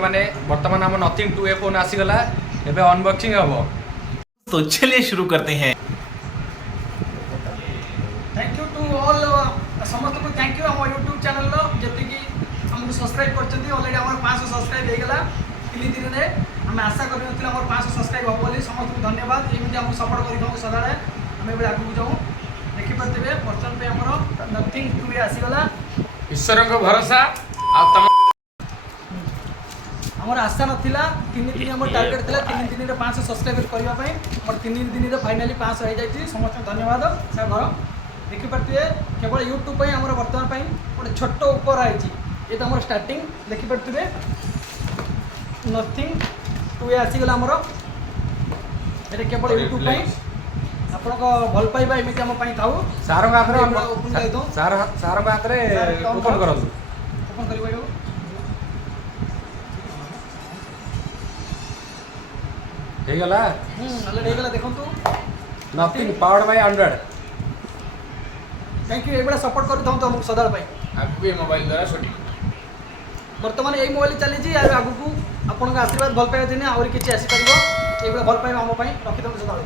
मैंने वर्तमान आम नथिंग 2 फोन आसीगला एबे अनबॉक्सिंग हबो। तो चलिए शुरू करते हैं। थैंक यू टू ऑल समस्त को थैंक यू आम यूट्यूब चैनल जी हमको सब्सक्राइब करछंती ऑलरेडी हमर 500 सब्सक्राइब हो गला 3 दिन रे हम आशा कर नथिला हमर 500 सब्सक्राइब हो बोली समस्त को धन्यवाद एमिति हमको सपोर्ट करि हम सदाळे हम एबे आगु जाऊ देखि परतेबे पर्सन पे हमर नथिंग 2 आसी गला ईश्वर को भरोसा आ तम हमर आशा नथिला 3 दिन हमर टारगेट थिला 3 दिन रे 500 सब्सक्राइब करबा पई हमर 3 दिन रे फाइनली 500 हो जाई समस्त धन्यवाद सर घर देखि परते केवल यूट्यूब पे हमर वर्तमान पई गोटे छोट ऊपर आइछि ये तो हमर स्टार्टिंग देखि परते नथिंग 2 आसी गला हमर एटा केवल यूट्यूब पे आपण को भल पाइबा एमिति हम पई थाउ सारो का आखरे ओपन कर दो सारो का आखरे ओपन करलु ओपन करिबो यो हे गला ऑलरेडी गला देखंतु nothing powered by 100। Thank you एबडा सपोर्ट कर दउ हमको सदाळ पई आगु ए मोबाइल द्वारा छोटी वर्तमान यही मोबाइल चली आगू को आपन आशीर्वाद भल पाइबा दिन आउरी किछि आसी परबो एबडा भल पाइबा हम पई रखि दउ सदाळ।